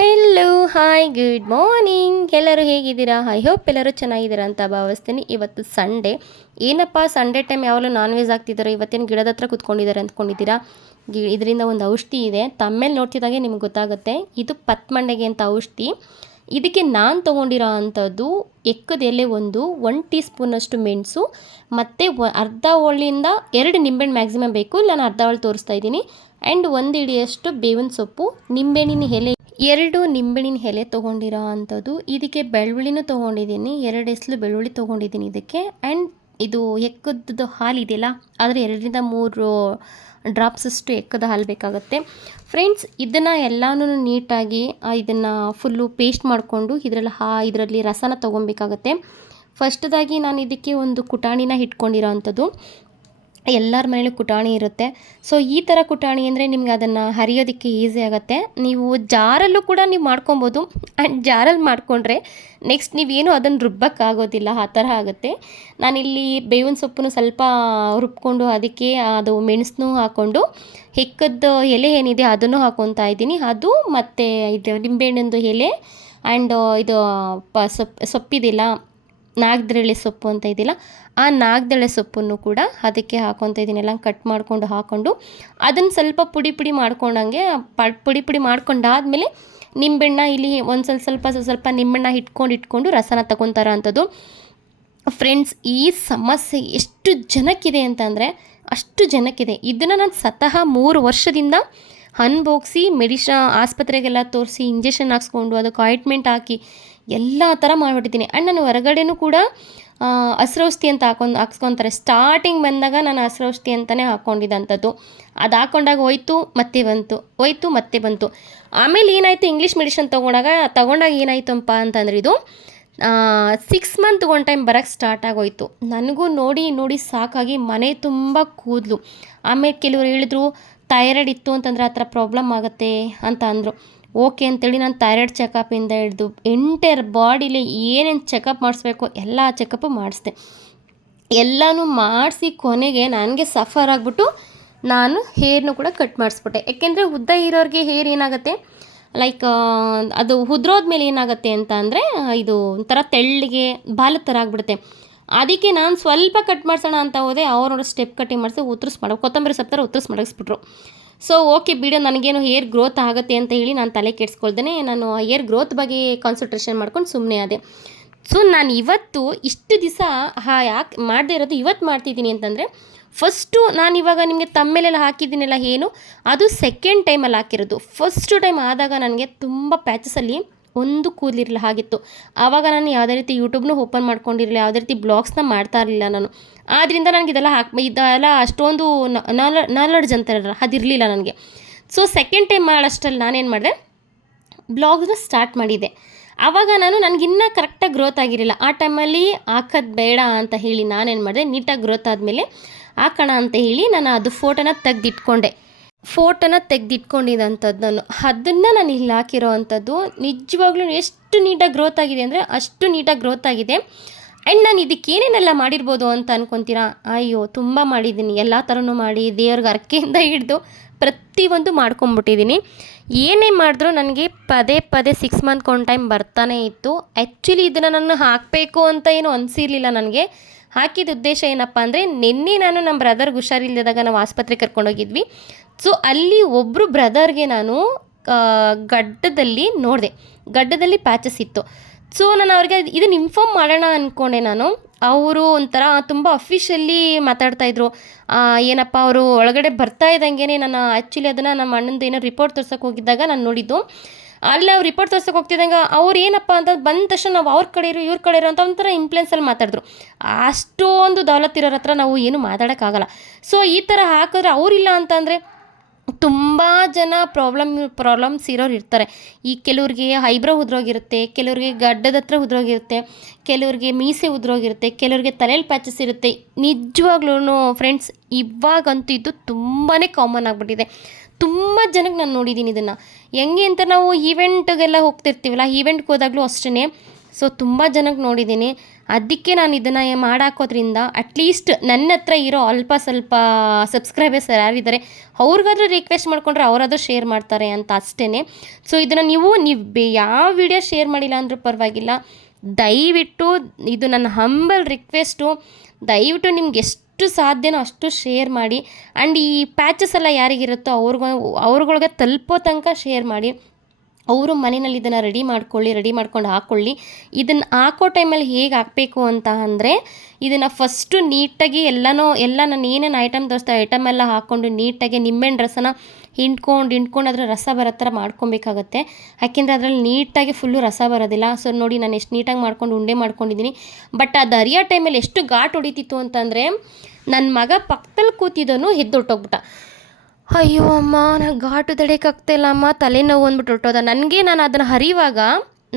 Hello hi good morning. ಎಲ್ಲರೂ ಹೇಗಿದ್ದೀರಾ? I hope ಎಲ್ಲರೂ ಚೆನ್ನಾಗಿದ್ದೀರಾ ಅಂತ ಭಾವಿಸ್ತೀನಿ. ಇವತ್ತು ಸಂಡೇ. ಏನಪ್ಪ ಸಂಡೇ ಟೈಮ್ ಯಾವಾಗಲೂ ನಾನ್ ವೆಜ್ ಆಗ್ತಿದ್ದಾರೆ, ಇವತ್ತೇನು ಗಿಡದ ಹತ್ರ ಕೂತ್ಕೊಂಡಿದ್ದಾರೆ ಅಂದ್ಕೊಂಡಿದ್ದೀರಾ? ಇದರಿಂದ ಒಂದು ಔಷಧಿ ಇದೆ, ತಮ್ಮೇಲೆ ನೋಡ್ತಿದ್ದಾಗೆ ನಿಮ್ಗೆ ಗೊತ್ತಾಗುತ್ತೆ. ಇದು ಪತ್ಮಂಡೆಗೆ ಅಂತ ಔಷಧಿ. ಇದಕ್ಕೆ ನಾನು ತೊಗೊಂಡಿರೋ ಅಂಥದ್ದು ಎಕ್ಕದ ಎಲೆ ಒನ್ ಟೀ ಸ್ಪೂನಷ್ಟು ಮೆಣಸು ಮತ್ತು ಅರ್ಧ ಹೋಳಿಂದ 2 ನಿಂಬೆಹಣ್ಣು ಮ್ಯಾಕ್ಸಿಮಮ್ ಬೇಕು, ನಾನು ಅರ್ಧ ಹೋಳು ತೋರಿಸ್ತಾ ಇದ್ದೀನಿ. ಆ್ಯಂಡ್ 1 ಹಿಡಿಯಷ್ಟು ಬೇವಿನ ಸೊಪ್ಪು, ನಿಂಬೆಹಣ್ಣಿನ ಎಲೆ 2 ನಿಂಬೆಹಣ್ಣಿನ ಎಲೆ ತೊಗೊಂಡಿರೋ ಅಂಥದ್ದು. ಇದಕ್ಕೆ ಬೆಳ್ಳುಳ್ಳಿನೂ ತೊಗೊಂಡಿದ್ದೀನಿ, 2 ಎಸ್ಲು ಬೆಳ್ಳುಳ್ಳಿ ತೊಗೊಂಡಿದ್ದೀನಿ ಇದಕ್ಕೆ. ಆ್ಯಂಡ್ ಇದು ಎಕ್ಕದ್ದು ಹಾಲು ಇದೆಯಲ್ಲ, ಆದರೆ 2ರಿಂದ 3 ಡ್ರಾಪ್ಸಷ್ಟು ಎಕ್ಕದ ಹಾಲು ಬೇಕಾಗುತ್ತೆ ಫ್ರೆಂಡ್ಸ್. ಇದನ್ನು ಎಲ್ಲನೂ ನೀಟಾಗಿ ಇದನ್ನು ಫುಲ್ಲು ಪೇಸ್ಟ್ ಮಾಡಿಕೊಂಡು ಇದರಲ್ಲಿ ರಸನ ತೊಗೊಬೇಕಾಗತ್ತೆ. ಫಸ್ಟ್ದಾಗಿ ನಾನು ಇದಕ್ಕೆ ಒಂದು ಕುಟಾಣಿನ ಇಟ್ಕೊಂಡಿರೋ ಅಂಥದ್ದು. ಎಲ್ಲರ ಮನೇಲೂ ಕುಟಾಣಿ ಇರುತ್ತೆ. ಸೊ ಈ ಥರ ಕುಟಾಣಿ ಅಂದರೆ ನಿಮ್ಗೆ ಅದನ್ನು ಹರಿಯೋದಕ್ಕೆ ಈಸಿ ಆಗುತ್ತೆ. ನೀವು ಜಾರಲ್ಲೂ ಕೂಡ ನೀವು ಮಾಡ್ಕೊಬೋದು. ಆ್ಯಂಡ್ ಜಾರಲ್ಲಿ ಮಾಡಿಕೊಂಡ್ರೆ ನೆಕ್ಸ್ಟ್ ನೀವೇನು ಅದನ್ನು ರುಬ್ಬಕ್ಕಾಗೋದಿಲ್ಲ, ಆ ಥರ ಆಗುತ್ತೆ. ನಾನಿಲ್ಲಿ ಬೇವಿನ ಸೊಪ್ಪನ್ನು ಸ್ವಲ್ಪ ರುಬ್ಕೊಂಡು ಅದಕ್ಕೆ ಅದು ಮೆಣಸನ್ನು ಹಾಕ್ಕೊಂಡು ಹೆಕ್ಕದ ಎಲೆ ಏನಿದೆ ಅದನ್ನು ಹಾಕ್ಕೊತಾ ಇದ್ದೀನಿ. ಅದು ಮತ್ತು ಇದು ನಿಂಬೆಹಣ್ಣಿಂದು ಎಲೆ ಆ್ಯಂಡ್ ಇದು ಸೊಪ್ಪಿದಿಲ್ಲ, ನಾಗದೆರಳೆ ಸೊಪ್ಪು ಅಂತ ಇದೆಯಲ್ಲ, ಆ ನಾಗದೆರಳೆ ಸೊಪ್ಪನ್ನು ಕೂಡ ಅದಕ್ಕೆ ಹಾಕ್ಕೊತಾ ಇದ್ದೀನಿ. ಎಲ್ಲ ಕಟ್ ಮಾಡಿಕೊಂಡು ಹಾಕ್ಕೊಂಡು ಅದನ್ನು ಸ್ವಲ್ಪ ಪುಡಿ ಮಾಡ್ಕೊಂಡಂಗೆ ಪುಡಿ ಮಾಡ್ಕೊಂಡಾದಮೇಲೆ ನಿಂಬೆಹಣ್ಣ ಇಲ್ಲಿ ಒಂದು ಸ್ವಲ್ಪ ನಿಂಬೆಹಣ್ಣ ಇಟ್ಕೊಂಡು ರಸನ ತಗೊತಾರ ಅಂಥದ್ದು. ಫ್ರೆಂಡ್ಸ್, ಈ ಸಮಸ್ಯೆ ಎಷ್ಟು ಜನಕ್ಕಿದೆ ಅಂತಂದರೆ ಅಷ್ಟು ಜನಕ್ಕಿದೆ. ಇದನ್ನು ನಾನು 3 ವರ್ಷದಿಂದ ಅನುಭವಿಸಿ ಆಸ್ಪತ್ರೆಗೆಲ್ಲ ತೋರಿಸಿ ಇಂಜೆಕ್ಷನ್ ಹಾಕ್ಸ್ಕೊಂಡು ಅದಕ್ಕೆ ಆಯಿಂಟ್ಮೆಂಟ್ ಹಾಕಿ ಎಲ್ಲ ಥರ ಮಾಡಿಬಿಟ್ಟಿದ್ದೀನಿ. ಆ್ಯಂಡ್ ನಾನು ಹೊರಗಡೆನೂ ಕೂಡ ಹಸ್ರೌಷಧಿ ಅಂತ ಹಾಕ್ಸ್ಕೊತಾರೆ. ಸ್ಟಾರ್ಟಿಂಗ್ ಬಂದಾಗ ನಾನು ಹಸ್ರೌಷಧಿ ಅಂತಲೇ ಹಾಕ್ಕೊಂಡಿದ್ದಂಥದ್ದು. ಅದು ಹಾಕ್ಕೊಂಡಾಗ ಹೋಯ್ತು ಮತ್ತೆ ಬಂತು. ಆಮೇಲೆ ಏನಾಯಿತು, ಇಂಗ್ಲೀಷ್ ಮೆಡಿಷನ್ ತೊಗೊಂಡಾಗ ಏನಾಯ್ತಪ್ಪ ಅಂತಂದರೆ ಇದು 6 ಮಂತ್ ಒನ್ ಟೈಮ್ ಬರೋಕ್ಕೆ ಸ್ಟಾರ್ಟ್ ಆಗೋಯ್ತು. ನನಗೂ ನೋಡಿ ಸಾಕಾಗಿ ಮನೆ ತುಂಬ ಕೂದಲು. ಆಮೇಲೆ ಕೆಲವರು ಹೇಳಿದ್ರು ಥೈರಾಯ್ಡ್ ಇತ್ತು ಅಂತಂದರೆ ಆ ಥರ ಪ್ರಾಬ್ಲಮ್ ಆಗುತ್ತೆ ಅಂತ ಅಂದರು. ಓಕೆ ಅಂತೇಳಿ ನಾನು ಥೈರಾಯ್ಡ್ ಚೆಕಪಿಂದ ಹಿಡಿದು ಎಂಟೈರ್ ಬಾಡಿಲಿ ಏನೇನು ಚೆಕಪ್ ಮಾಡಿಸ್ಬೇಕು ಎಲ್ಲ ಚೆಕಪ್ಪು ಮಾಡಿಸ್ದೆ. ಎಲ್ಲನೂ ಮಾಡಿಸಿ ಕೊನೆಗೆ ನನಗೆ ಸಫರ್ ಆಗಿಬಿಟ್ಟು ನಾನು ಹೇರ್ನು ಕೂಡ ಕಟ್ ಮಾಡಿಸ್ಬಿಟ್ಟೆ. ಯಾಕೆಂದರೆ ಉದ್ದ ಇರೋರಿಗೆ ಹೇರ್ ಏನಾಗುತ್ತೆ, ಲೈಕ್ ಅದು ಉದ್ರೋದ್ಮೇಲೆ ಏನಾಗುತ್ತೆ ಅಂತ ಅಂದರೆ ಇದು ಒಂಥರ ತೆಳ್ಳಿಗೆ ಬಾಲದ ಥರ ಆಗಿಬಿಡುತ್ತೆ. ಅದಕ್ಕೆ ನಾನು ಸ್ವಲ್ಪ ಕಟ್ ಮಾಡಿಸೋಣ ಅಂತ ಹೋದೆ. ಅವ್ರು ಸ್ಟೆಪ್ ಕಟ್ಟಿಂಗ್ ಮಾಡಿಸಿ ಕೊತ್ತಂಬರಿ ಸೊಪ್ಪು ಥರ ಮಡಗಿಸ್ಬಿಟ್ರು. ಸೊ ಓಕೆ ಬಿಡು, ನನಗೇನು ಹೇರ್ ಗ್ರೋತ್ ಆಗುತ್ತೆ ಅಂತ ಹೇಳಿ ನಾನು ತಲೆ ಕೆಡಿಸ್ಕೊಳ್ದೇ ನಾನು ಹೇರ್ ಗ್ರೋತ್ ಬಗ್ಗೆ ಕಾನ್ಸಂಟ್ರೇಷನ್ ಮಾಡ್ಕೊಂಡು ಸುಮ್ಮನೆ ಆದೆ. ಸೊ ನಾನು ಇವತ್ತು ಇಷ್ಟು ದಿವಸ ಯಾಕೆ ಮಾಡದೇ ಇರೋದು ಇವತ್ತು ಮಾಡ್ತಿದ್ದೀನಿ ಅಂತಂದರೆ, ಫಸ್ಟು ನಾನು ಇವಾಗ ನಿಮಗೆ ತಮ್ಮೇಲೆಲ್ಲ ಹಾಕಿದ್ದೀನಲ್ಲ ಏನು, ಅದು ಸೆಕೆಂಡ್ ಟೈಮಲ್ಲಿ ಹಾಕಿರೋದು. ಫಸ್ಟು ಟೈಮ್ ಆದಾಗ ನನಗೆ ತುಂಬ ಪ್ಯಾಚಸಲ್ಲಿ ಒಂದು ಕೂದಲಿರಲಿಲ್ಲ ಆಗಿತ್ತು. ಆವಾಗ ನಾನು ಯಾವುದೇ ರೀತಿ ಯೂಟ್ಯೂಬ್ನೂ ಓಪನ್ ಮಾಡ್ಕೊಂಡಿರಲಿಲ್ಲ, ಯಾವುದೇ ರೀತಿ ಬ್ಲಾಗ್ಸ್ನ ಮಾಡ್ತಾ ಇರಲಿಲ್ಲ ನಾನು. ಆದ್ದರಿಂದ ನನಗೆ ಇದೆಲ್ಲ ಅಷ್ಟೊಂದು ನಾಲೆಡ್ಜ್ ಅಂತಾರಲ್ಲ ಅದಿರಲಿಲ್ಲ ನನಗೆ. ಸೊ ಸೆಕೆಂಡ್ ಟೈಮ್ ಮಾಡೋಷ್ಟರಲ್ಲಿ ನಾನೇನು ಮಾಡಿದೆ, ಬ್ಲಾಗ್ನ ಸ್ಟಾರ್ಟ್ ಮಾಡಿದ್ದೆ. ಆವಾಗ ನನಗಿನ್ನೂ ಕರೆಕ್ಟಾಗಿ ಗ್ರೋತ್ ಆಗಿರಲಿಲ್ಲ. ಆ ಟೈಮಲ್ಲಿ ಹಾಕೋದು ಬೇಡ ಅಂತ ಹೇಳಿ ನಾನೇನು ಮಾಡಿದೆ, ನೀಟಾಗಿ ಗ್ರೋತ್ ಆದಮೇಲೆ ಹಾಕೋಣ ಅಂತ ಹೇಳಿ ನಾನು ಅದು ಫೋಟೋನ ತೆಗೆದಿಟ್ಕೊಂಡಿದ್ದಂಥದ್ದು. ಅದನ್ನು ನಾನು ಇಲ್ಲಿ ಹಾಕಿರೋ ಅಂಥದ್ದು ನಿಜವಾಗ್ಲೂ ಎಷ್ಟು ನೀಟಾಗಿ ಗ್ರೋತ್ ಆಗಿದೆ ಅಂದರೆ ಅಷ್ಟು ನೀಟಾಗಿ ಗ್ರೋತ್ ಆಗಿದೆ. ಆ್ಯಂಡ್ ನಾನು ಇದಕ್ಕೇನೇನೆಲ್ಲ ಮಾಡಿರ್ಬೋದು ಅಂತ ಅನ್ಕೊತೀರಾ? ಅಯ್ಯೋ, ತುಂಬ ಮಾಡಿದ್ದೀನಿ. ಎಲ್ಲ ಥರನೂ ಮಾಡಿ ದೇವ್ರಿಗೆ ಅರಕೆಯಿಂದ ಹಿಡಿದು ಪ್ರತಿಯೊಂದು ಮಾಡ್ಕೊಂಬಿಟ್ಟಿದ್ದೀನಿ. ಏನೇ ಮಾಡಿದ್ರೂ ನನಗೆ ಪದೇ 6 ಮಂತ್ ಒನ್ ಟೈಮ್ ಬರ್ತಾನೆ ಇತ್ತು. ಆ್ಯಕ್ಚುಲಿ ಇದನ್ನು ನಾನು ಹಾಕಬೇಕು ಅಂತ ಏನು ಅನಿಸಿರಲಿಲ್ಲ ನನಗೆ. ಹಾಕಿದ ಉದ್ದೇಶ ಏನಪ್ಪ ಅಂದರೆ, ನಿನ್ನೆ ನಾನು ನಮ್ಮ ಬ್ರದರ್ಗೆ ಹುಷಾರಿಲ್ಲದಾಗ ನಾವು ಆಸ್ಪತ್ರೆಗೆ ಕರ್ಕೊಂಡೋಗಿದ್ವಿ. ಸೊ ಅಲ್ಲಿ ಒಬ್ಬರು ಬ್ರದರ್ಗೆ ನಾನು ಗಡ್ಡದಲ್ಲಿ ಪ್ಯಾಚಸ್ ಇತ್ತು. ಸೊ ನಾನು ಅವ್ರಿಗೆ ಇದನ್ನು ಇನ್ಫಾರ್ಮ್ ಮಾಡೋಣ ಅಂದ್ಕೊಂಡೆ ನಾನು. ಅವರು ಒಂಥರ ತುಂಬ ಅಫಿಷಿಯಲಿ ಮಾತಾಡ್ತಾಯಿದ್ರು. ಏನಪ್ಪ, ಅವರು ಒಳಗಡೆ ಬರ್ತಾ ಇದ್ದಂಗೆ ನಾನು ಆ್ಯಕ್ಚುಲಿ ಅದನ್ನು ನಮ್ಮ ಅಣ್ಣಂದು ಏನೋ ರಿಪೋರ್ಟ್ ತೋರ್ಸೋಕೆ ಹೋಗಿದ್ದಾಗ ನಾನು ನೋಡಿದ್ದು. ಅಲ್ಲಿ ಅವ್ರು ರಿಪೋರ್ಟ್ ತೋರ್ಸೋಕೆ ಹೋಗ್ತಿದ್ದಂಗೆ ಅವ್ರು ಏನಪ್ಪ ಅಂತ ಬಂದ ತಕ್ಷಣ ನಾವು ಅವ್ರ ಕಡೆ ಇವ್ರ ಕಡೆ ಇರೋ ಅಂತ ಒಂಥರ ಇಂಪ್ಲೆನ್ಸಲ್ಲಿ ಮಾತಾಡಿದ್ರು. ಅಷ್ಟೊಂದು ದೌಲತ್ತಿರೋರ ಹತ್ರ ನಾವು ಏನು ಮಾತಾಡೋಕ್ಕಾಗಲ್ಲ. ಸೊ ಈ ಥರ ಹಾಕಿದ್ರೆ ಅವರಿಲ್ಲ ಅಂತಂದರೆ ತುಂಬ ಜನ ಪ್ರಾಬ್ಲಮ್ಸ್ ಇರೋರು ಇರ್ತಾರೆ. ಈ ಕೆಲವ್ರಿಗೆ ಐಬ್ರೋ ಉದ್ರೋಗಿರುತ್ತೆ, ಕೆಲವ್ರಿಗೆ ಗಡ್ಡದ ಹತ್ರ ಉದ್ರೋಗಿರುತ್ತೆ, ಕೆಲವ್ರಿಗೆ ಮೀಸೆ ಉದ್ರೋಗಿರುತ್ತೆ, ಕೆಲವ್ರಿಗೆ ತಲೆಯಲ್ಲಿ ಪ್ಯಾಚಸ್ ಇರುತ್ತೆ. ನಿಜವಾಗ್ಲೂ ಫ್ರೆಂಡ್ಸ್, ಇವಾಗಂತೂ ಇದು ತುಂಬಾ ಕಾಮನ್ ಆಗಿಬಿಟ್ಟಿದೆ. ತುಂಬ ಜನಕ್ಕೆ ನಾನು ನೋಡಿದ್ದೀನಿ ಇದನ್ನು. ಹೆಂಗೆ ಅಂತ ನಾವು ಈವೆಂಟ್ಗೆಲ್ಲ ಹೋಗ್ತಿರ್ತೀವಲ್ಲ, ಈವೆಂಟ್ಗೆ ಹೋದಾಗಲೂ ಅಷ್ಟೇ. ಸೊ ತುಂಬ ಜನಕ್ಕೆ ನೋಡಿದ್ದೀನಿ. ಅದಕ್ಕೆ ನಾನು ಇದನ್ನು ಮಾಡಾಕೋದ್ರಿಂದ ಅಟ್ಲೀಸ್ಟ್ ನನ್ನ ಹತ್ರ ಇರೋ ಅಲ್ಪ ಸ್ವಲ್ಪ ಸಬ್ಸ್ಕ್ರೈಬರ್ಸ್ ಯಾರಿದ್ದಾರೆ ಅವ್ರಿಗಾದ್ರೂ ರಿಕ್ವೆಸ್ಟ್ ಮಾಡಿಕೊಂಡ್ರೆ ಅವರಾದ್ರೂ ಶೇರ್ ಮಾಡ್ತಾರೆ ಅಂತ ಅಷ್ಟೇ. ಸೊ ಇದನ್ನು ನೀವು ಯಾವ ವಿಡಿಯೋ ಶೇರ್ ಮಾಡಿಲ್ಲ ಅಂದರೂ ಪರವಾಗಿಲ್ಲ, ದಯವಿಟ್ಟು ಇದು ನನ್ನ ಹಂಬಲ್ ರಿಕ್ವೆಸ್ಟು, ದಯವಿಟ್ಟು ನಿಮ್ಗೆ ಎಷ್ಟು ಸಾಧ್ಯನೋ ಅಷ್ಟು ಶೇರ್ ಮಾಡಿ. ಆ್ಯಂಡ್ ಈ ಪ್ಯಾಚಸ್ ಎಲ್ಲ ಯಾರಿಗಿರುತ್ತೋ ಅವ್ರುಗಳ್ಗೆ ತಲುಪೋ ತನಕ ಶೇರ್ ಮಾಡಿ. ಅವರು ಮನೆಯಲ್ಲಿ ಇದನ್ನು ರೆಡಿ ಮಾಡ್ಕೊಂಡು ಹಾಕ್ಕೊಳ್ಳಿ. ಇದನ್ನು ಹಾಕೋ ಟೈಮಲ್ಲಿ ಹೇಗೆ ಹಾಕಬೇಕು ಅಂತ ಅಂದರೆ, ಇದನ್ನು ಫಸ್ಟು ನೀಟಾಗಿ ಎಲ್ಲ ನಾನು ಏನೇನು ಐಟಮ್ ತೋರಿಸ್ತಾ ಐಟಮ್ ಎಲ್ಲ ಹಾಕ್ಕೊಂಡು ನೀಟಾಗಿ ನಿಂಬೆಹಣ್ಣು ರಸನ ಹಿಂಡ್ಕೊಂಡು ಅದರ ರಸ ಬರೋ ಥರ ಮಾಡ್ಕೊಬೇಕಾಗತ್ತೆ. ಯಾಕೆಂದರೆ ಅದರಲ್ಲಿ ನೀಟಾಗಿ ಫುಲ್ಲು ರಸ ಬರೋದಿಲ್ಲ. ಸೊ ನೋಡಿ ನಾನು ಎಷ್ಟು ನೀಟಾಗಿ ಮಾಡ್ಕೊಂಡು ಉಂಡೆ ಮಾಡ್ಕೊಂಡಿದ್ದೀನಿ. ಬಟ್ ಅದು ಅರಿಯೋ ಟೈಮಲ್ಲಿ ಎಷ್ಟು ಘಾಟ್ ಹೊಡಿತಿತ್ತು ಅಂತಂದರೆ, ನನ್ನ ಮಗ ಪಕ್ಕದಲ್ಲಿ ಕೂತಿದ್ದನು ಎದ್ದೊಟ್ಟೋಗ್ಬಿಟ್ಟ. ಅಯ್ಯೋ ಅಮ್ಮ, ನಾನು ಘಾಟು ತಡೆಯೋಕ್ಕಾಗ್ತಾಯಿಲ್ಲ ಅಮ್ಮ, ತಲೆನೋವು ಅಂದ್ಬಿಟ್ಟು ಹೊರಟೋದ. ನಾನು ಅದನ್ನು ಹರಿಯುವಾಗ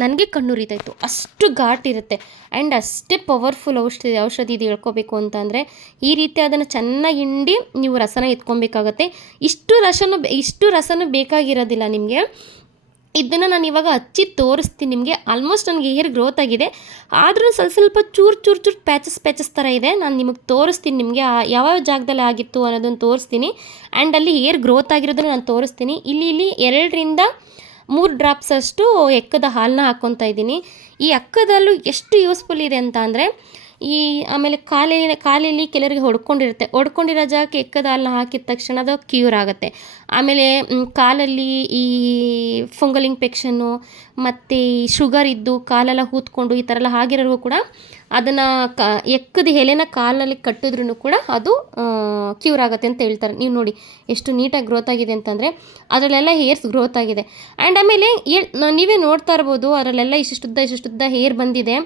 ನನಗೆ ಕಣ್ಣುರಿತಾಯಿತ್ತು, ಅಷ್ಟು ಘಾಟ್ ಇರುತ್ತೆ. ಆ್ಯಂಡ್ ಅಷ್ಟೇ ಪವರ್ಫುಲ್ ಔಷಧಿ ಇದು ಹೇಳ್ಕೋಬೇಕು ಅಂತ ಅಂದರೆ, ಈ ರೀತಿ ಅದನ್ನು ಚೆನ್ನಾಗಿ ಹಿಂಡಿ ನೀವು ರಸನ ಎತ್ಕೊಬೇಕಾಗತ್ತೆ. ಇಷ್ಟು ರಸನೂ ಬೇಕಾಗಿರೋದಿಲ್ಲ ನಿಮಗೆ. ಇದನ್ನು ನಾನು ಇವಾಗ ಹಚ್ಚಿ ತೋರಿಸ್ತೀನಿ ನಿಮಗೆ. ಆಲ್ಮೋಸ್ಟ್ ನನಗೆ ಹೇರ್ ಗ್ರೋತ್ ಆಗಿದೆ, ಆದರೂ ಸ್ವಲ್ಪ ಚೂರು ಪ್ಯಾಚಸ್ ಥರ ಇದೆ. ನಾನು ನಿಮಗೆ ತೋರಿಸ್ತೀನಿ, ನಿಮಗೆ ಯಾವ ಜಾಗದಲ್ಲಿ ಆಗಿತ್ತು ಅನ್ನೋದನ್ನು ತೋರಿಸ್ತೀನಿ. ಆ್ಯಂಡ್ ಅಲ್ಲಿ ಹೇರ್ ಗ್ರೋತ್ ಆಗಿರೋದನ್ನು ನಾನು ತೋರಿಸ್ತೀನಿ. ಇಲ್ಲಿ 2 3 ಡ್ರಾಪ್ಸ್ ಅಷ್ಟು ಎಕ್ಕದ ಹಾಲನ್ನ ಹಾಕ್ಕೊತಾ ಇದ್ದೀನಿ. ಈ ಎಕ್ಕದಲ್ಲೂ ಎಷ್ಟು ಯೂಸ್ಫುಲ್ ಇದೆ ಅಂತ ಅಂದರೆ, ಆಮೇಲೆ ಕಾಲಲ್ಲಿ ಕೆಲವರಿಗೆ ಹೊಡ್ಕೊಂಡಿರೋ ಜಾಗಕ್ಕೆ ಎಕ್ಕದ ಹಾಲನ್ನ ಹಾಕಿದ ತಕ್ಷಣ ಅದು ಕ್ಯೂರ್ ಆಗುತ್ತೆ. ಆಮೇಲೆ ಕಾಲಲ್ಲಿ ಈ ಫಂಗಲ್ ಇನ್ಫೆಕ್ಷನ್ನು ಮತ್ತು ಈ ಶುಗರ್ ಇದ್ದು ಕಾಲೆಲ್ಲ ಊದ್ಕೊಂಡು ಈ ಥರ ಎಲ್ಲ ಆಗಿರೋರಿಗೂ ಕೂಡ ಅದನ್ನು ಎಕ್ಕದ ಎಲೆನ ಕಾಲಲ್ಲಿ ಕಟ್ಟಿದ್ರೂ ಕೂಡ ಅದು ಕ್ಯೂರ್ ಆಗುತ್ತೆ ಅಂತ ಹೇಳ್ತಾರೆ. ನೀವು ನೋಡಿ ಎಷ್ಟು ನೀಟಾಗಿ ಗ್ರೋತ್ ಆಗಿದೆ ಅಂತಂದರೆ, ಅದರಲ್ಲೆಲ್ಲ ಹೇರ್ಸ್ ಗ್ರೋತ್ ಆಗಿದೆ. ಆ್ಯಂಡ್ ಆಮೇಲೆ ನೀವೇ ನೋಡ್ತಾ ಇರ್ಬೋದು, ಅದರಲ್ಲೆಲ್ಲ ಇಷ್ಟುದ್ದ ಹೇರ್ ಬಂದಿದೆ.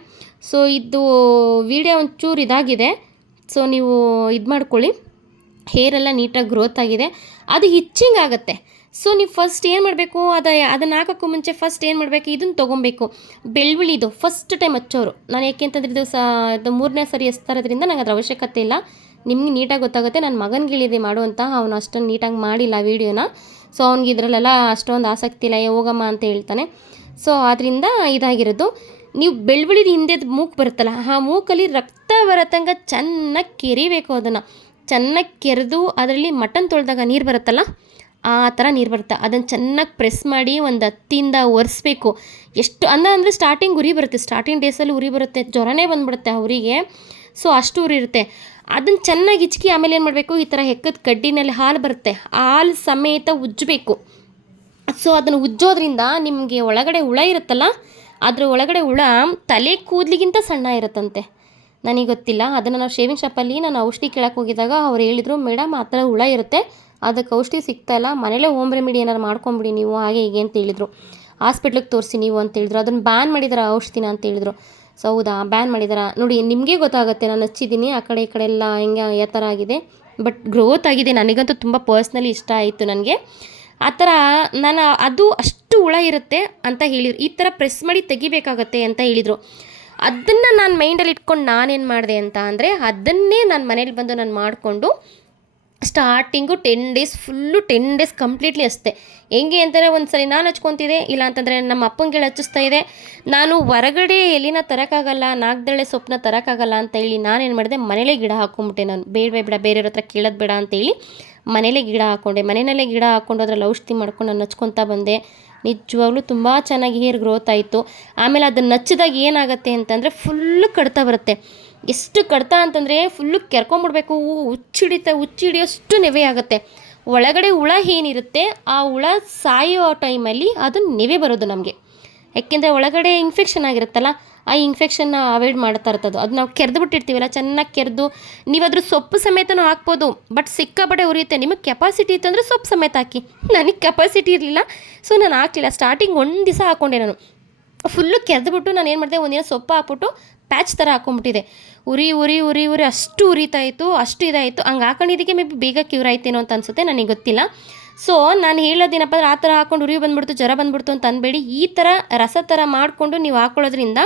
ಸೊ ಇದು ವಿಡಿಯೋ ಒಂಚೂರು ಇದಾಗಿದೆ. ಸೊ ನೀವು ಇದು ಮಾಡ್ಕೊಳ್ಳಿ, ಹೇರೆಲ್ಲ ನೀಟಾಗಿ ಗ್ರೋತ್ ಆಗಿದೆ. ಅದು ಹಿಚ್ಚಿಂಗ್ ಆಗುತ್ತೆ. ಸೊ ನೀವು ಫಸ್ಟ್ ಏನು ಮಾಡಬೇಕು, ಅದನ್ನು ಹಾಕೋಕ್ಕೂ ಮುಂಚೆ ಫಸ್ಟ್ ಏನು ಮಾಡಬೇಕು, ಇದನ್ನು ತೊಗೊಬೇಕು, ಬೆಳ್ಳುಳ್ಳಿದು ಫಸ್ಟ್ ಟೈಮ್ ಹಚ್ಚೋರು. ನಾನು ಯಾಕೆ ಅಂತಂದರೆ ಇದು 3ನೇ ಸರಿ ಹಚ್ತಾರೋದ್ರಿಂದ ನನಗೆ ಅದ್ರ ಅವಶ್ಯಕತೆ ಇಲ್ಲ. ನಿಮ್ಗೆ ನೀಟಾಗಿ ಗೊತ್ತಾಗುತ್ತೆ. ನನ್ನ ಮಗನಿಗೆ ಹೇಳಿದೆ ಮಾಡು ಅಂತ, ಅವನು ಅಷ್ಟೊಂದು ನೀಟಾಗಿ ಮಾಡಿಲ್ಲ ವೀಡಿಯೋನ. ಸೊ ಅವ್ನಿಗೆ ಇದರಲ್ಲೆಲ್ಲ ಅಷ್ಟೊಂದು ಆಸಕ್ತಿ ಇಲ್ಲ, ಹೋಗಮ್ಮ ಅಂತ ಹೇಳ್ತಾನೆ. ಸೊ ಆದ್ದರಿಂದ ಇದಾಗಿರೋದು. ನೀವು ಬೆಳ್ಳುಳ್ಳಿದ ಹಿಂದೆ ಮೂಗು ಬರುತ್ತಲ್ಲ, ಆ ಮೂಕಲ್ಲಿ ರಕ್ತ ಬರೋ ತನಕ ಚೆನ್ನಾಗಿ ಕೆರಿಬೇಕು. ಅದನ್ನು ಚೆನ್ನಾಗಿ ಕೆರೆದು ಅದರಲ್ಲಿ ಮಟನ್ ತೊಳೆದಾಗ ನೀರು ಬರುತ್ತಲ್ಲ, ಆ ಥರ ನೀರು ಬರುತ್ತೆ. ಅದನ್ನು ಚೆನ್ನಾಗಿ ಪ್ರೆಸ್ ಮಾಡಿ ಒಂದು ಹತ್ತಿಂದ ಒರೆಸ್ಬೇಕು. ಎಷ್ಟು ಅಂದರೆ ಸ್ಟಾರ್ಟಿಂಗ್ ಉರಿ ಬರುತ್ತೆ, ಸ್ಟಾರ್ಟಿಂಗ್ ಡೇಸಲ್ಲಿ ಉರಿ ಬರುತ್ತೆ, ಜ್ವರನೇ ಬಂದುಬಿಡುತ್ತೆ ಅವರಿಗೆ. ಸೊ ಅಷ್ಟು ಉರಿ ಇರುತ್ತೆ. ಅದನ್ನು ಚೆನ್ನಾಗಿ ಹಿಚ್ಕಿ ಆಮೇಲೆ ಏನು ಮಾಡಬೇಕು, ಈ ಥರ ಹೆಕ್ಕದ ಕಡ್ಡಿನಲ್ಲಿ ಹಾಲು ಬರುತ್ತೆ, ಹಾಲು ಸಮೇತ ಉಜ್ಜಬೇಕು. ಸೊ ಅದನ್ನು ಉಜ್ಜೋದ್ರಿಂದ ನಿಮಗೆ ಒಳಗಡೆ ಹುಳ ಇರುತ್ತಲ್ಲ, ಅದ್ರ ಒಳಗಡೆ ಹುಳ ತಲೆ ಕೂದಲಿಗಿಂತ ಸಣ್ಣ ಇರುತ್ತಂತೆ. ನನಗೆ ಗೊತ್ತಿಲ್ಲ. ಅದನ್ನು ನಾವು ಶೇವಿಂಗ್ ಶಾಪಲ್ಲಿ ನಾನು ಔಷಧಿ ಕೇಳಕ್ಕೆ ಹೋಗಿದ್ದಾಗ ಅವ್ರು ಹೇಳಿದರು, ಮೇಡಮ್ ಆ ಥರ ಹುಳ ಇರುತ್ತೆ, ಅದಕ್ಕೆ ಔಷಧಿ ಸಿಗ್ತಾಯಿಲ್ಲ, ಮನೇಲೇ ಹೋಮ್ ರೆಮಿಡಿ ಏನಾರು ಮಾಡ್ಕೊಂಬಿಡಿ ನೀವು, ಹಾಗೆ ಹೀಗೆ ಅಂತ ಹೇಳಿದರು. ಹಾಸ್ಪಿಟ್ಲಿಗೆ ತೋರಿಸಿ ನೀವು ಅಂತ ಹೇಳಿದ್ರು. ಅದನ್ನು ಬ್ಯಾನ್ ಮಾಡಿದಾರೆ ಔಷಧಿನ ಅಂತ ಹೇಳಿದ್ರು. ಸೊ ಹೌದಾ, ಬ್ಯಾನ್ ಮಾಡಿದಾರ ನೋಡಿ, ನಿಮಗೆ ಗೊತ್ತಾಗುತ್ತೆ. ನಾನು ಹಚ್ಚಿದ್ದೀನಿ, ಆ ಕಡೆ ಈ ಕಡೆ ಎಲ್ಲ ಹೆಂಗೆ ಯಾವ ಥರ ಆಗಿದೆ, ಬಟ್ ಗ್ರೋತ್ ಆಗಿದೆ. ನನಗಂತೂ ತುಂಬ ಪರ್ಸ್ನಲಿ ಇಷ್ಟ ಆಯಿತು ನನಗೆ. ಆ ಥರ ನಾನು ಅದು ಅಷ್ಟು ಹುಳ ಇರುತ್ತೆ ಅಂತ ಹೇಳಿದ್ರು. ಈ ಥರ ಪ್ರೆಸ್ ಮಾಡಿ ತೆಗಿಬೇಕಾಗತ್ತೆ ಅಂತ ಹೇಳಿದರು. ಅದನ್ನು ನಾನು ಮೈಂಡಲ್ಲಿ ಇಟ್ಕೊಂಡು ನಾನೇನು ಮಾಡಿದೆ ಅಂತ ಅಂದರೆ, ಅದನ್ನೇ ನಾನು ಮನೇಲಿ ಬಂದು ನಾನು ಮಾಡಿಕೊಂಡು starting 10 days full 10 days completely ಅಷ್ಟೇ. ಹೆಂಗೆ ಅಂತಂದರೆ, ಒಂದು ಸರಿ ನಾನು ಹಚ್ಕೊತಿದ್ದೆ, ಇಲ್ಲ ಅಂತಂದರೆ ನಮ್ಮ ಅಪ್ಪಂಗೆ ಹಚ್ಚಿಸ್ತಾ ಇದೆ. ನಾನು ಹೊರಗಡೆ ಎಲ್ಲಿನ ತರೋಕ್ಕಾಗಲ್ಲ, ನಾಲ್ಕದಳೆ ಸೊಪ್ಪನ್ನ ತರೋಕ್ಕಾಗಲ್ಲ ಅಂತ ಹೇಳಿ ನಾನೇನು ಮಾಡಿದೆ, ಮನೇಲೇ ಗಿಡ ಹಾಕ್ಕೊಂಬಿಟ್ಟೆ. ನಾನು ಬೇಡ ಬೇರೆಯವ್ರ ಹತ್ರ ಕೇಳೋದು ಬೇಡ ಅಂತೇಳಿ ಮನೇಲೇ ಗಿಡ ಹಾಕ್ಕೊಂಡೆ. ಮನೆಯಲ್ಲೇ ಗಿಡ ಹಾಕ್ಕೊಂಡು ಅದರಲ್ಲಿ ಔಷಧಿ ಮಾಡ್ಕೊಂಡು ನಾನು ಹಚ್ಕೊತಾ ಬಂದೆ. ನಿಜವಾಗ್ಲೂ ತುಂಬ ಚೆನ್ನಾಗಿ ಹೇರ್ ಗ್ರೋತ್ ಆಯಿತು. ಆಮೇಲೆ ಅದನ್ನು ಹಚ್ಚಿದಾಗ ಏನಾಗುತ್ತೆ ಅಂತಂದರೆ, ಫುಲ್ಲು ಕಡ್ತಾ ಬರುತ್ತೆ. ಎಷ್ಟು ಕಡ್ತಾ ಅಂತಂದರೆ ಫುಲ್ಲು ಕೆರ್ಕೊಂಬಿಡ್ಬೇಕು, ಹುಚ್ಚಿಡಿಯೋಷ್ಟು ನೆವೆ ಆಗುತ್ತೆ. ಒಳಗಡೆ ಹುಳ ಏನಿರುತ್ತೆ, ಆ ಹುಳ ಸಾಯೋ ಟೈಮಲ್ಲಿ ಅದು ನೆವೆ ಬರೋದು ನಮಗೆ. ಯಾಕೆಂದರೆ ಒಳಗಡೆ ಇನ್ಫೆಕ್ಷನ್ ಆಗಿರುತ್ತಲ್ಲ, ಆ ಇನ್ಫೆಕ್ಷನ್ನ ಅವಾಯ್ಡ್ ಮಾಡ್ತಾ ಇರ್ತದೆ. ಅದು ನಾವು ಕೆರೆದು ಬಿಟ್ಟಿರ್ತೀವಲ್ಲ, ಚೆನ್ನಾಗಿ ಕೆರೆದು ನೀವಾದ್ರೂ ಸೊಪ್ಪು ಸಮೇತನೂ ಹಾಕ್ಬೋದು. ಬಟ್ ಸಿಕ್ಕಾಪಟ್ಟೆ ಉರಿಯುತ್ತೆ. ನಿಮಗೆ ಕೆಪಾಸಿಟಿ ಇತ್ತಂದರೆ ಸೊಪ್ಪು ಸಮೇತ ಹಾಕಿ. ನನಗೆ ಕೆಪಾಸಿಟಿ ಇರಲಿಲ್ಲ, ಸೊ ನಾನು ಹಾಕಲಿಲ್ಲ. ಸ್ಟಾರ್ಟಿಂಗ್ 1 ದಿವಸ ಹಾಕ್ಕೊಂಡೆ. ನಾನು ಫುಲ್ಲು ಕೆರೆದುಬಿಟ್ಟು ನಾನು ಏನು ಮಾಡಿದೆ, ಒಂದಿನ ಸೊಪ್ಪು ಹಾಕ್ಬಿಟ್ಟು ಪ್ಯಾಚ್ ಥರ ಹಾಕ್ಕೊಂಬಿಟ್ಟಿದೆ. ಉರಿ ಅಷ್ಟು ಉರಿತಾಯಿತ್ತು, ಅಷ್ಟು ಇದಾಯಿತು. ಹಂಗೆ ಹಾಕೊಂಡಿದ್ದಕ್ಕೆ ಮೇ ಬಿ ಬೇಗ ಕ್ಯೂರ್ ಆಯ್ತೇನೋ ಅಂತ ಅನಿಸುತ್ತೆ, ನನಗೆ ಗೊತ್ತಿಲ್ಲ. ಸೊ ನಾನು ಹೇಳೋದೇನಪ್ಪ ಅಂದ್ರೆ, ಆ ಥರ ಹಾಕ್ಕೊಂಡು ಉರಿ ಬಂದುಬಿಡ್ತು, ಜ್ವರ ಬಂದುಬಿಡ್ತು ಅಂತ ಅನ್ಬೇಡಿ. ಈ ಥರ ರಸ ಥರ ಮಾಡಿಕೊಂಡು ನೀವು ಹಾಕ್ಕೊಳ್ಳೋದ್ರಿಂದ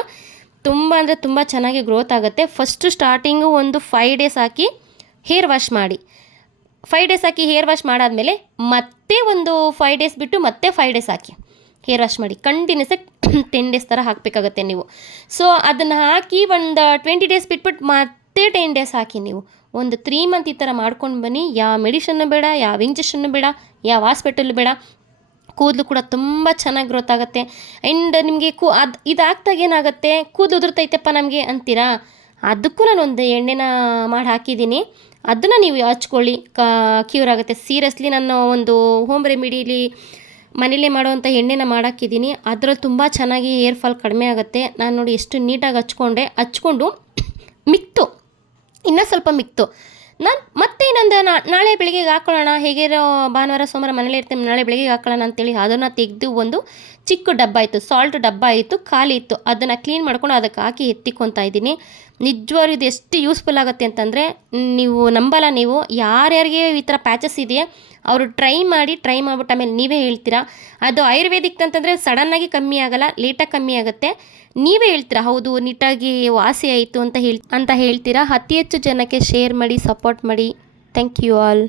ತುಂಬ ಅಂದರೆ ತುಂಬ ಚೆನ್ನಾಗಿ ಗ್ರೋತ್ ಆಗುತ್ತೆ. ಫಸ್ಟು ಸ್ಟಾರ್ಟಿಂಗು ಒಂದು 5 ಡೇಸ್ ಹಾಕಿ ಹೇರ್ ವಾಶ್ ಮಾಡಿ. 5 ಡೇಸ್ ಹಾಕಿ ಹೇರ್ ವಾಶ್ ಮಾಡಾದಮೇಲೆ ಮತ್ತೆ ಒಂದು 5 ಡೇಸ್ ಬಿಟ್ಟು ಮತ್ತೆ 5 ಡೇಸ್ ಹಾಕಿ ಹೇರ್ ವಾಶ್ ಮಾಡಿ. ಕಂಟಿನ್ಯೂಸಾಗಿ 10 ಡೇಸ್ ಥರ ಹಾಕಬೇಕಾಗತ್ತೆ ನೀವು. ಸೊ ಅದನ್ನು ಹಾಕಿ ಒಂದು 20 ಡೇಸ್ ಬಿಟ್ಬಿಟ್ಟು ಮತ್ತೆ 10 ಡೇಸ್ ಹಾಕಿ ನೀವು. ಒಂದು 3 ಮಂತ್ ಈ ಥರ ಮಾಡ್ಕೊಂಡು ಬನ್ನಿ. ಯಾವ ಮೆಡಿಷನ್ನು ಬೇಡ, ಯಾವ ಇಂಜೆಕ್ಷನ್ನು ಬೇಡ, ಯಾವ ಹಾಸ್ಪಿಟಲ್ಲು ಬೇಡ. ಕೂದಲು ಕೂಡ ತುಂಬ ಚೆನ್ನಾಗಿ ಗ್ರೋತ್ ಆಗುತ್ತೆ. ಆ್ಯಂಡ್ ನಿಮಗೆ ಇದಾಗ್ದಾಗ ಏನಾಗುತ್ತೆ, ಕೂದಲು ಉದುರ್ತೈತಪ್ಪ ನಮಗೆ ಅಂತೀರಾ, ಅದಕ್ಕೂ ನಾನು ಒಂದು ಎಣ್ಣೆನ ಮಾಡಿ ಹಾಕಿದ್ದೀನಿ. ಅದನ್ನು ನೀವು ಹಚ್ಕೊಳ್ಳಿ, ಕ್ಯೂರ್ ಆಗುತ್ತೆ. ಸೀರಿಯಸ್ಲಿ ನಾನು ಒಂದು ಹೋಮ್ ರೆಮಿಡಿಲಿ ಮನೇಲೇ ಮಾಡೋವಂಥ ಎಣ್ಣೆನ ಮಾಡಾಕಿದ್ದೀನಿ. ಅದರಲ್ಲಿ ತುಂಬ ಚೆನ್ನಾಗಿ ಹೇರ್ ಫಾಲ್ ಕಡಿಮೆ ಆಗುತ್ತೆ. ನಾನು ನೋಡಿ ಎಷ್ಟು ನೀಟಾಗಿ ಹಚ್ಕೊಂಡು ಮಿಕ್ತು, ಇನ್ನೂ ಸ್ವಲ್ಪ ಮಿಕ್ತು. ನಾನು ಮತ್ತೆ ಇನ್ನೊಂದು ನಾಳೆ ಬೆಳಿಗ್ಗೆಗೆ ಹಾಕ್ಕೊಳ್ಳೋಣ, ಹೇಗಿರೋ ಭಾನುವಾರ ಸೋಮವಾರ ಮನೇಲಿ ಇರ್ತೀನಿ, ನಾಳೆ ಬೆಳಿಗ್ಗೆಗೆ ಹಾಕ್ಕೊಳ್ಳೋಣ ಅಂತೇಳಿ ಅದನ್ನು ತೆಗೆದು ಒಂದು ಚಿಕ್ಕ ಡಬ್ಬ ಇತ್ತು, ಸಾಲ್ಟ್ ಡಬ್ಬ ಇತ್ತು, ಖಾಲಿ ಇತ್ತು. ಅದನ್ನು ಕ್ಲೀನ್ ಮಾಡ್ಕೊಂಡು ಅದಕ್ಕೆ ಹಾಕಿ ಎತ್ತಿಕೊತಾ ಇದ್ದೀನಿ. ನಿಜವಾಗ್ಲೂ ಇದು ಎಷ್ಟು ಯೂಸ್ಫುಲ್ ಆಗುತ್ತೆ ಅಂತಂದರೆ ನೀವು ನಂಬಲ್ಲ. ನೀವು ಯಾರ್ಯಾರಿಗೆ ಈ ಥರ ಪ್ಯಾಚಸ್ ಇದೆಯಾ ಅವರು ಟ್ರೈ ಮಾಡಿಬಿಟ್ಟು ಆಮೇಲೆ ನೀವೇ ಹೇಳ್ತೀರಾ. ಅದು ಆಯುರ್ವೇದಿಕ್ ಅಂತಂದರೆ ಸಡನ್ನಾಗಿ ಕಮ್ಮಿ ಆಗೋಲ್ಲ, ಲೇಟಾಗಿ ಕಮ್ಮಿ ಆಗುತ್ತೆ. ನೀವೇ ಹೇಳ್ತೀರಾ ಹೌದು ನೀಟಾಗಿ ವಾಸಿ ಆಯಿತು ಅಂತ ಹೇಳ್ತೀರಾ. ಅತಿ ಹೆಚ್ಚು ಜನಕ್ಕೆ ಶೇರ್ ಮಾಡಿ, ಸಪೋರ್ಟ್ ಮಾಡಿ. Thank you all.